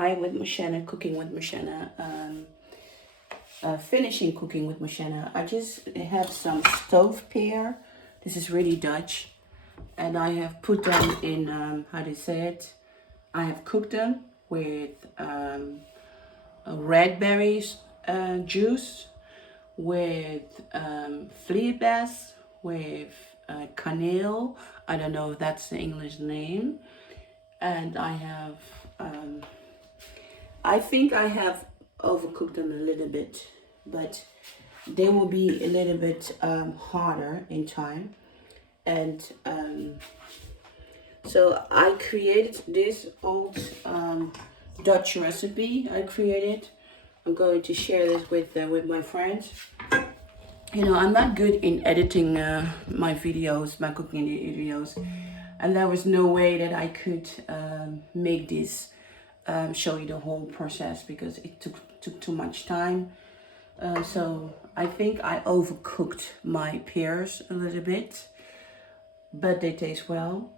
Hi with Mocienne, cooking with Mocienne, finishing cooking with Mocienne. I just have some stove pear. This is really Dutch. And I have put them in, how do you say it? I have cooked them with red berries juice, with flea bass, with caneel. I don't know if that's the English name. And I have... I think I have overcooked them a little bit, but they will be a little bit harder in time. And so I created this old Dutch recipe. I'm going to share this with my friends. You know, I'm not good in editing my videos, my cooking videos, and there was no way that I could make this show you the whole process because it took too much time. So I think I overcooked my pears a little bit, but they taste well.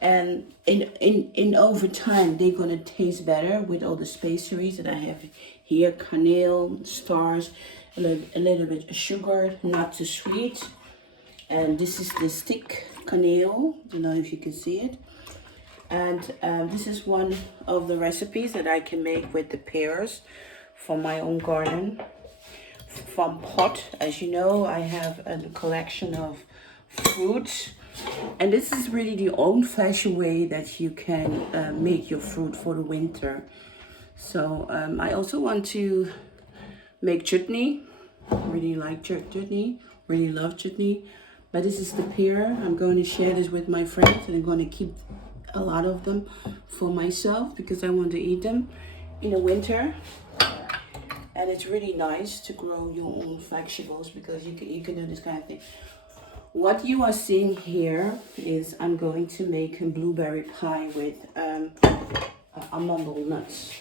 And in over time, they're gonna taste better with all the species that I have here: caneel, stars, a little bit of sugar, not too sweet. And this is the stick caneel. I don't know if you can see it. And this is one of the recipes that I can make with the pears from my own garden, from pot. As you know, I have a collection of fruits, and this is really the old-fashioned way that you can make your fruit for the winter. So I also want to make chutney. Really like chutney, really love chutney. But this is the pear. I'm going to share this with my friends, and I'm going to keep a lot of them for myself because I want to eat them in the winter. And it's really nice to grow your own vegetables because you can do this kind of thing. What you are seeing here is I'm going to make a blueberry pie with almond nuts.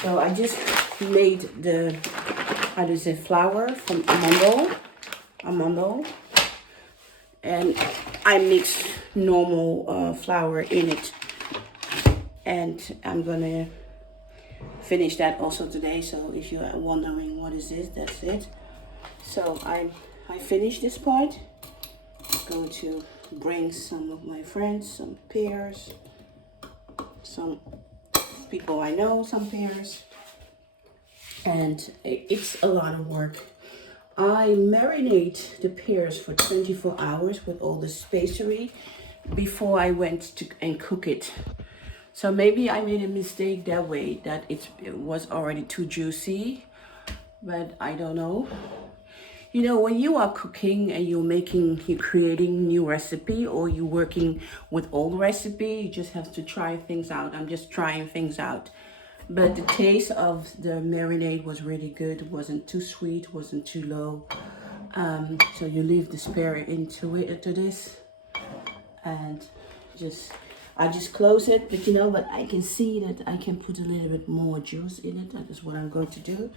So I just made the, how do you say, flour from almond, and I mix normal flour in it, and I'm gonna finish that also today. So if you are wondering what is this, that's it. So I finished this part. I'm going to bring some of my friends some pears, some people I know some pears, and it's a lot of work. I marinate the pears for 24 hours with all the species before I went to and cook it. So maybe I made a mistake that way, that it was already too juicy, but I don't know. You know, when you are cooking and you're creating new recipe, or you're working with old recipe, you just have to try things out. I'm just trying things out. But the taste of the marinade was really good. It wasn't too sweet, wasn't too low. So you leave the sparrow into this, and I just close it. But you know, but I can see that I can put a little bit more juice in it. That is what I'm going to do,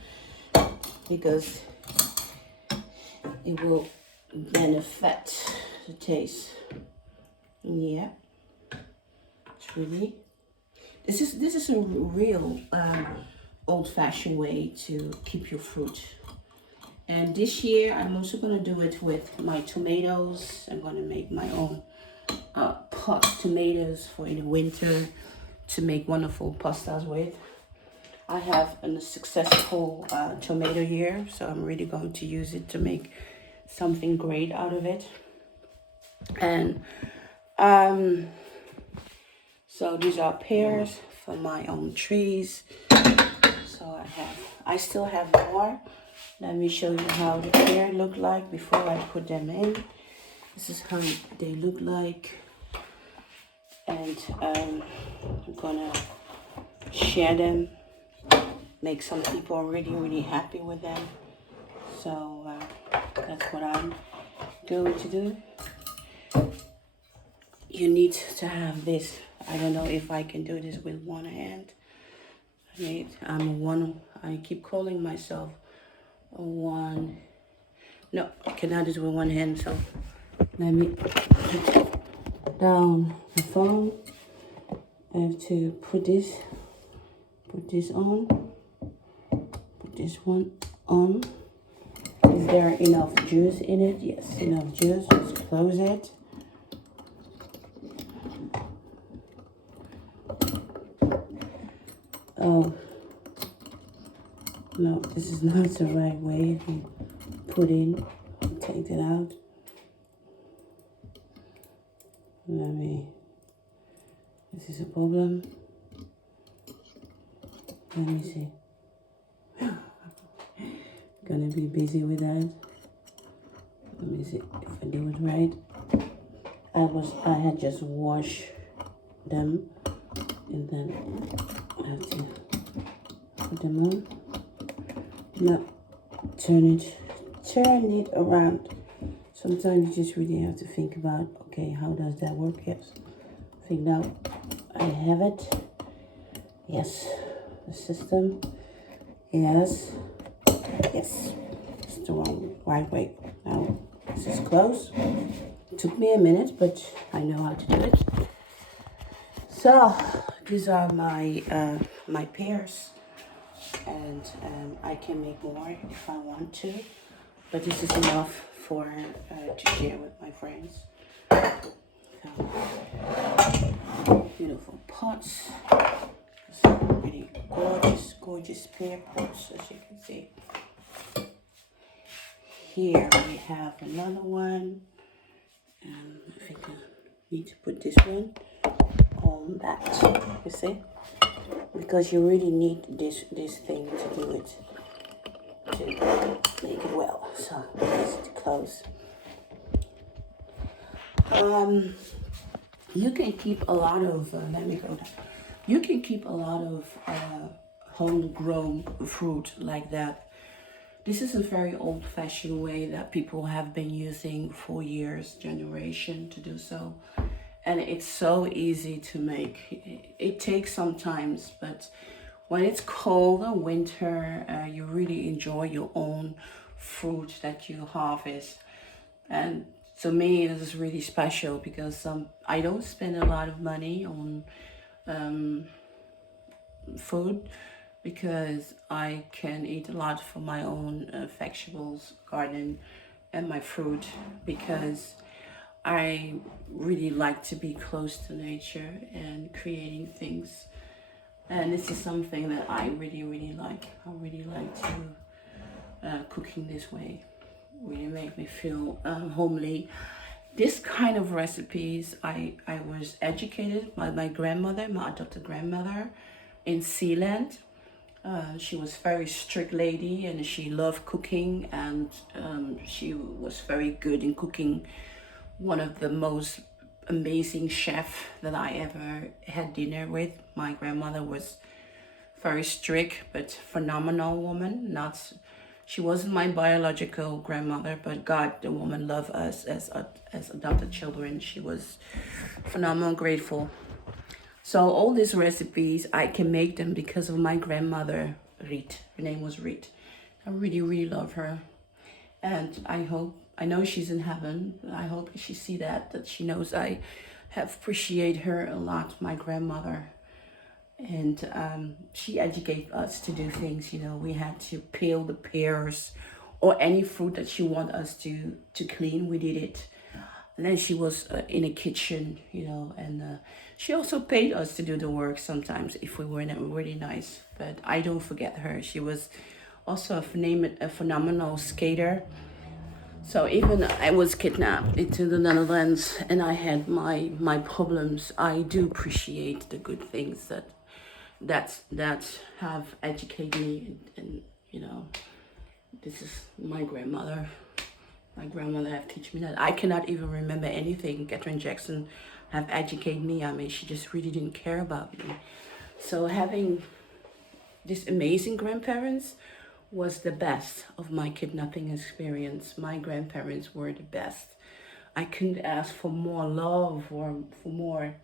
because it will benefit the taste. Yeah, it's really. This is a real old-fashioned way to keep your fruit. And this year I'm also gonna do it with my tomatoes. I'm gonna make my own pot tomatoes for in the winter to make wonderful pastas with. I have a successful tomato year, so I'm really going to use it to make something great out of it. And so these are pears from my own trees. So I still have more. Let me show you how the pear look like before I put them in. This is how they look like. And I'm gonna share them. Make some people really, really happy with them. So that's what I'm going to do. You need to have this. I don't know if I can do this with one hand. I keep calling myself a one. No, I cannot do it with one hand. So let me put down the phone. I have to put this put this on. Put this one on. Is there enough juice in it? Yes, enough juice. Let's close it. Oh, no, this is not the right way to put in. Take it out. This is a problem. Let me see. Gonna be busy with that. Let me see if I do it right. I had just washed them and then I have to put them on. Now turn it around. Sometimes you just really have to think about, okay, how does that work? Yes. I think now I have it. Yes. The system. Yes. Yes. It's the right way. Now this is close. It took me a minute, but I know how to do it. So these are my my pears, and I can make more if I want to, but this is enough for to share with my friends. So, beautiful pots. Some really gorgeous pear pots, as you can see. Here we have another one, and I think I need to put this one on that. You see, because you really need this thing to do it, to make it well. So let's close. You can keep a lot of you can keep a lot of homegrown fruit like that. This is a very old-fashioned way that people have been using for years, generation, to do so. And it's so easy to make. It takes some time, but when it's cold or winter, you really enjoy your own fruit that you harvest. And to me, this is really special because I don't spend a lot of money on food, because I can eat a lot from my own vegetables garden and my fruit, because I really like to be close to nature and creating things. And this is something that I really like. I really like to cooking this way. Really make me feel homely. This kind of recipes, I was educated by my grandmother, my adopted grandmother in Zealand. She was a very strict lady, and she loved cooking, and she was very good in cooking. One of the most amazing chefs that I ever had dinner with. My grandmother was very strict but phenomenal woman. She wasn't my biological grandmother, but God, the woman, loved us as adopted children. She was phenomenal, grateful. So all these recipes, I can make them because of my grandmother, Riet. Her name was Riet. I really love her. And I know she's in heaven. I hope she see that she knows I have appreciated her a lot, my grandmother. And she educated us to do things, we had to peel the pears or any fruit that she wanted us to clean. We did it. And then she was in a kitchen, and she also paid us to do the work sometimes if we weren't really nice. But I don't forget her. She was also a phenomenal skater. So even I was kidnapped into the Netherlands and I had my problems, I do appreciate the good things that have educated me, and this is my grandmother. My grandmother have taught me that. I cannot even remember anything. Katharine Jackson have educated me. I mean, she just really didn't care about me. So having these amazing grandparents was the best of my kidnapping experience. My grandparents were the best. I couldn't ask for more love or for more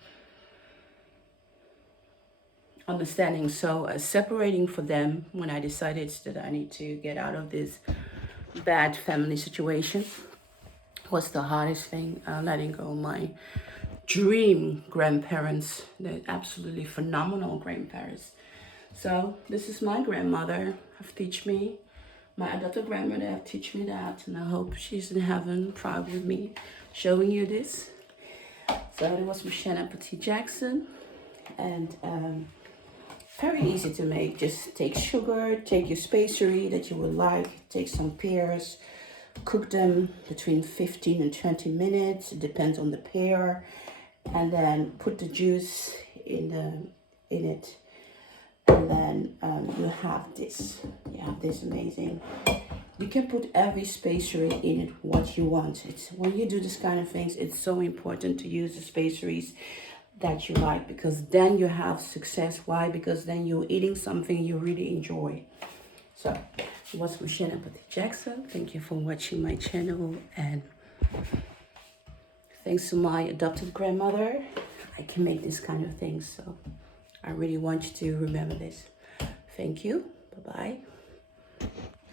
understanding. So separating for them when I decided that I need to get out of this bad family situation was the hardest thing. Letting go of my dream grandparents, they're absolutely phenomenal grandparents. So this is my grandmother have teach me, my adopted grandmother have teach me that, and I hope she's in heaven proud with me showing you this. So it was Mocienne Petit Jackson, and very easy to make. Just take sugar, take your spacery that you would like, take some pears, cook them between 15 and 20 minutes, it depends on the pear, and then put the juice in it, and then you have this. You have this amazing. You can put every spacery in it what you want. It's when you do this kind of things, it's so important to use the spaceries that you like, because then you have success. Why? Because then you're eating something you really enjoy. So it was Mocienne Petit Jackson. Thank you for watching my channel, and thanks to my adopted grandmother, I can make this kind of things. So I really want you to remember this. Thank you. Bye-bye.